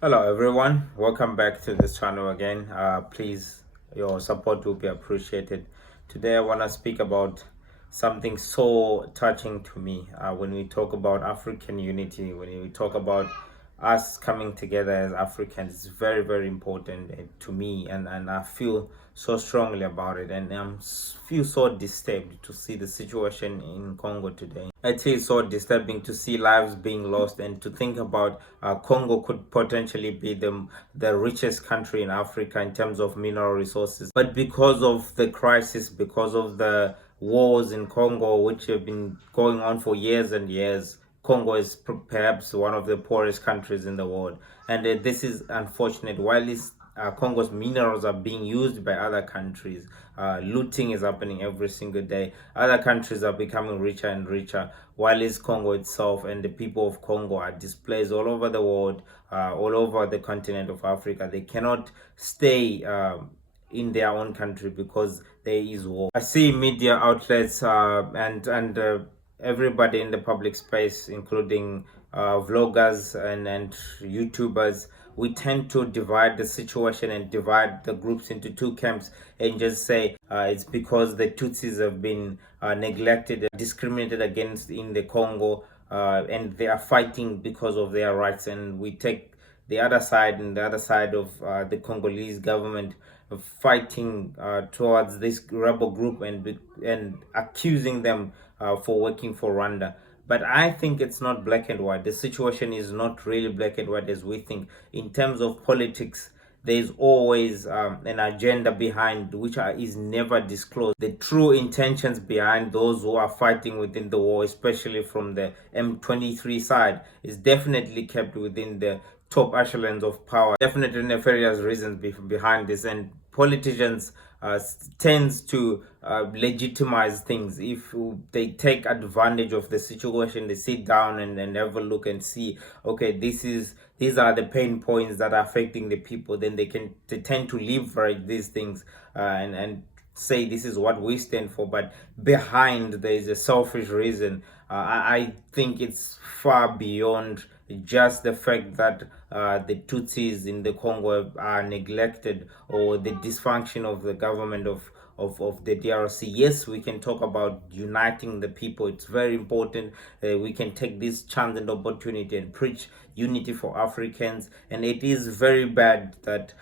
Hello everyone, welcome back to this channel again. Please, your support will be appreciated. Today I want to speak about something so touching to me. When we talk about African unity, when we talk about us coming together as Africans, it's very, very important to me, and I feel so strongly about it, and feel so disturbed to see the situation in Congo today. It is so disturbing to see lives being lost, and to think about Congo could potentially be the richest country in Africa in terms of mineral resources, but because of the crisis, because of the wars in Congo, which have been going on for years and years, Congo is perhaps one of the poorest countries in the world, and this is unfortunate. While Congo's minerals are being used by other countries, looting is happening every single day. Other countries are becoming richer and richer, while Congo itself and the people of Congo are displaced all over the world, all over the continent of Africa. They cannot stay in their own country because there is war. I see media outlets and everybody in the public space, including vloggers and YouTubers. We tend to divide the situation and divide the groups into two camps and just say it's because the Tutsis have been neglected and discriminated against in the Congo, and they are fighting because of their rights. And we take the other side, and the other side of the Congolese government fighting towards this rebel group and accusing them for working for Rwanda. But I think it's not black and white. The situation is not really black and white as we think. In terms of politics, there's always an agenda behind is never disclosed. The true intentions behind those who are fighting within the war, especially from the M23 side, is definitely kept within the top echelons of power. Definitely nefarious reasons behind this, and politicians tends to legitimize things. If they take advantage of the situation, they sit down and have a look and see, okay, these are the pain points that are affecting the people, then they tend to leverage these things and say this is what we stand for, but behind there is a selfish reason. I think it's far beyond just the fact that the Tutsis in the Congo are neglected, or the dysfunction of the government of the DRC. Yes, we can talk about uniting the people. It's very important. We can take this chance and opportunity and preach unity for Africans. And it is very bad that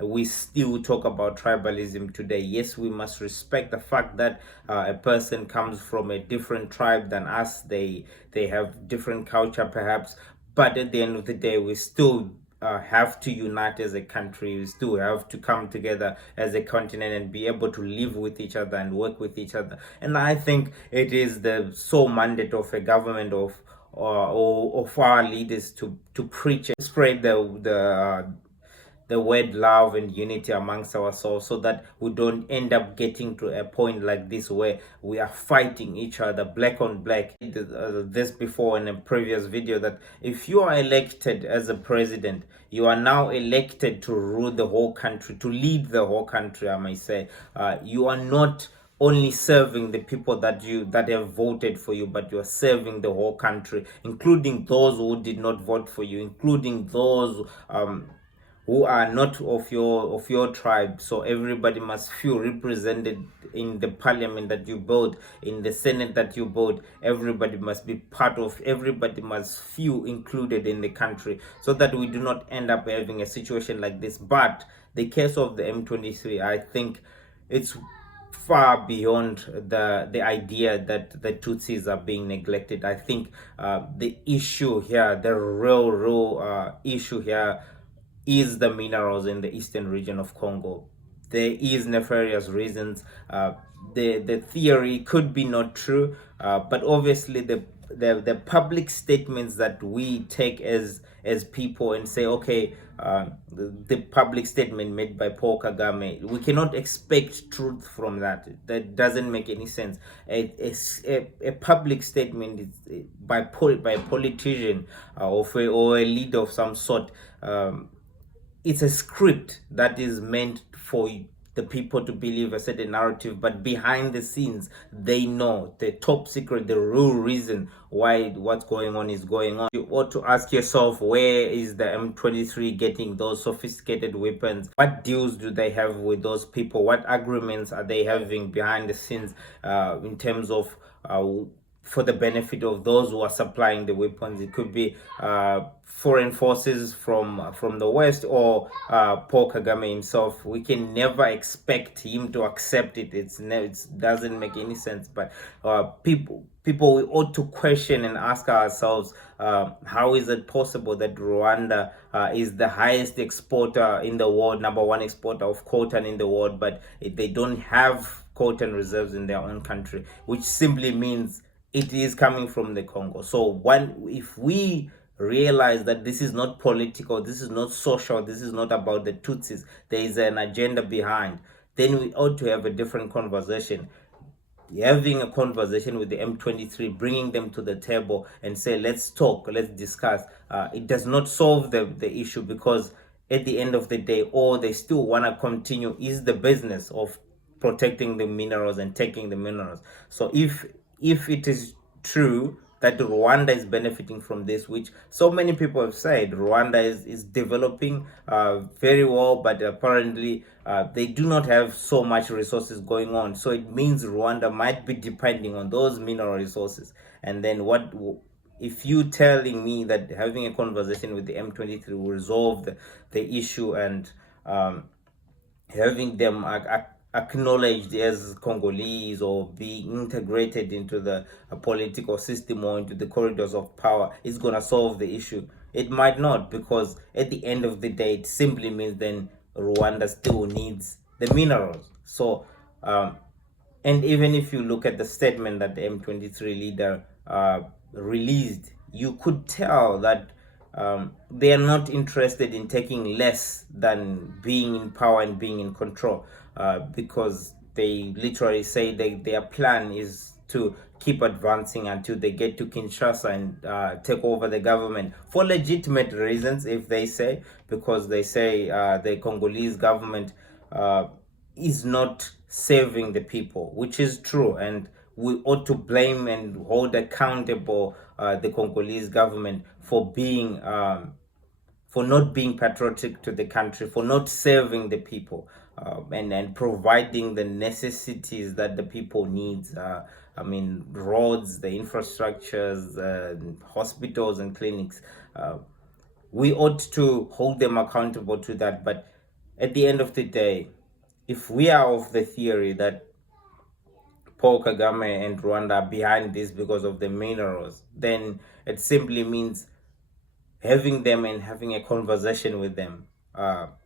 we still talk about tribalism today. Yes, we must respect the fact that a person comes from a different tribe than us. They have different culture perhaps, but at the end of the day, we still have to unite as a country. We still have to come together as a continent and be able to live with each other and work with each other. And I think it is the sole mandate of a government or of our leaders to preach and spread the word love and unity amongst ourselves, so that we don't end up getting to a point like this where we are fighting each other black on black. This before in a previous video, that if you are elected as a president, you are now elected to rule the whole country, to lead the whole country, I may say. You are not only serving the people that have voted for you, but you are serving the whole country, including those who did not vote for you, including those who are not of your tribe. So everybody must feel represented in the parliament that you build, in the senate that you build. Everybody must be part of, everybody must feel included in the country, so that we do not end up having a situation like this. But the case of the M23, I think it's far beyond the idea that the Tutsis are being neglected. I think the issue here, the real issue here, is the minerals in the eastern region of Congo. There is nefarious reasons. The theory could be not true, but obviously the public statements that we take as people and say, okay, the public statement made by Paul Kagame, we cannot expect truth from that. That doesn't make any sense. A public statement is by a politician or a leader of some sort. It's a script that is meant for the people to believe a certain narrative, but behind the scenes, they know the top secret, the real reason why what's going on is going on. You ought to ask yourself, where is the M23 getting those sophisticated weapons? What deals do they have with those people? What agreements are they having behind the scenes in terms of for the benefit of those who are supplying the weapons? It could be foreign forces from the West, or Paul Kagame himself. We can never expect him to accept it. It doesn't make any sense. But people, we ought to question and ask ourselves, how is it possible that Rwanda is the highest exporter in the world, number one exporter of coltan in the world, but they don't have coltan reserves in their own country, which simply means it is coming from the Congo. So if we realize that this is not political, this is not social, this is not about the Tutsis, there is an agenda behind, then we ought to have a different conversation. Having a conversation with the M23, bringing them to the table and say, let's talk, let's discuss. It does not solve the issue, because at the end of the day, all they still want to continue is the business of protecting the minerals and taking the minerals. So if it is true that Rwanda is benefiting from this, which so many people have said, Rwanda is developing very well, but apparently they do not have so much resources going on. So it means Rwanda might be depending on those mineral resources. And then if you telling me that having a conversation with the M23 will resolve the issue, and having them acknowledged as Congolese, or be integrated into the political system or into the corridors of power, is going to solve the issue. It might not, because at the end of the day, it simply means then Rwanda still needs the minerals. So and even if you look at the statement that the M23 leader released, you could tell that they are not interested in taking less than being in power and being in control, because they literally say their plan is to keep advancing until they get to Kinshasa and take over the government for legitimate reasons, if they say, because they say the Congolese government is not serving the people, which is true, and we ought to blame and hold accountable the Congolese government for being for not being patriotic to the country, for not serving the people, and providing the necessities that the people needs. I mean, roads, the infrastructures, hospitals and clinics. We ought to hold them accountable to that. But at the end of the day, if we are of the theory that Paul Kagame and Rwanda are behind this because of the minerals, then it simply means having them and having a conversation with them,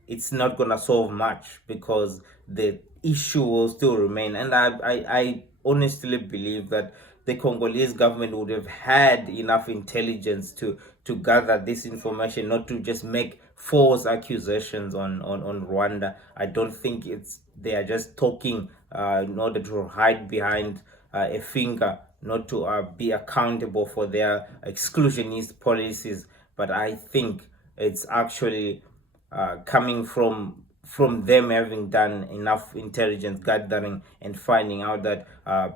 it's not gonna solve much, because the issue will still remain. And I honestly believe that the Congolese government would have had enough intelligence to gather this information, not to just make false accusations on Rwanda. I don't think they are just talking in order to hide behind a finger, not to be accountable for their exclusionist policies. But I think it's actually coming from them having done enough intelligence gathering and finding out that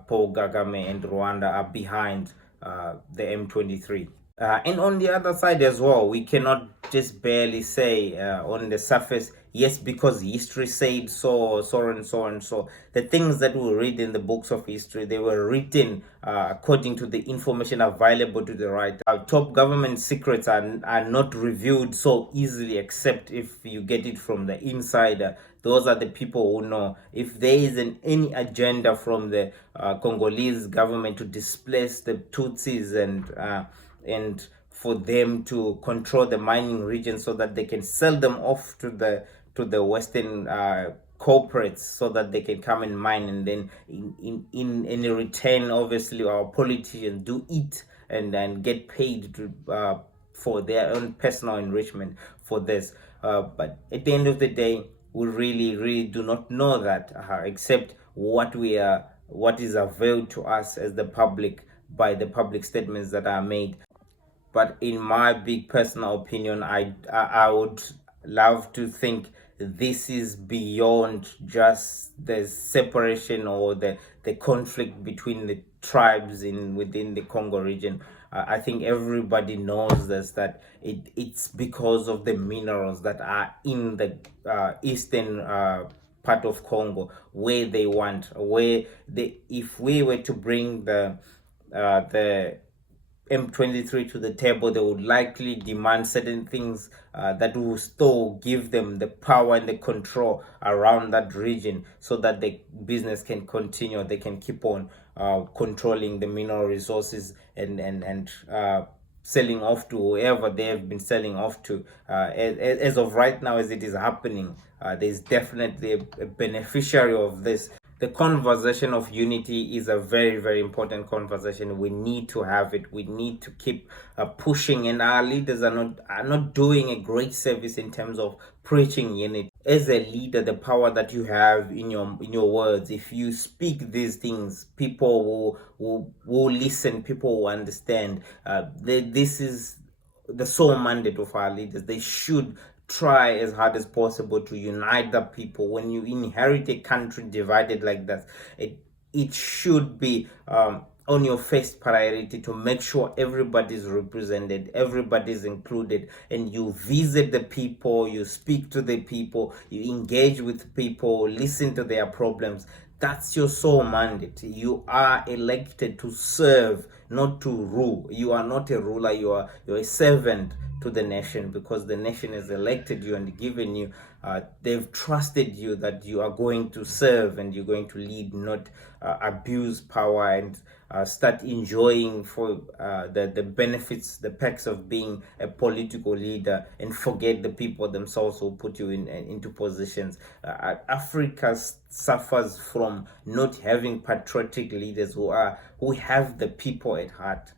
Paul Kagame and Rwanda are behind the M23. And on the other side as well, we cannot just barely say on the surface, yes, because history said so, so and so and so. The things that we read in the books of history, they were written according to the information available to the writer. Top government secrets are not revealed so easily, except if you get it from the insider. Those are the people who know. If there is any agenda from the Congolese government to displace the Tutsis and for them to control the mining region so that they can sell them off to the Western corporates, so that they can come and mine, and then in return, obviously, our politicians do eat and get paid to for their own personal enrichment for this. But at the end of the day, we really do not know that, except what is availed to us as the public by the public statements that are made. But in my big personal opinion, I would love to think this is beyond just the separation or the conflict between the tribes within the Congo region. I think everybody knows this, that it's because of the minerals that are in the eastern part of Congo, where they want, where they, if we were to bring the M23 to the table, they would likely demand certain things that will still give them the power and the control around that region, so that the business can continue. They can keep on controlling the mineral resources and selling off to whoever they have been selling off to. As of right now, as it is happening, there's definitely a beneficiary of this. The conversation of unity is a very, very important conversation. We need to have it. We need to keep pushing, and our leaders are not doing a great service in terms of preaching unity. As a leader, the power that you have in your words, if you speak these things, people will listen. People will understand. This is the sole mandate of our leaders. They should try as hard as possible to unite the people. When you inherit a country divided like that, it should be on your first priority to make sure everybody's represented, everybody's included, and you visit the people, you speak to the people, you engage with people, listen to their problems. That's your sole mandate. You are elected to serve, not to rule. You are not a ruler, you're a servant to the nation, because the nation has elected you and given you, they've trusted you that you are going to serve and you're going to lead, not abuse power and start enjoying for the benefits, the perks of being a political leader, and forget the people themselves who put you into positions. Africa suffers from not having patriotic leaders who have the people at heart.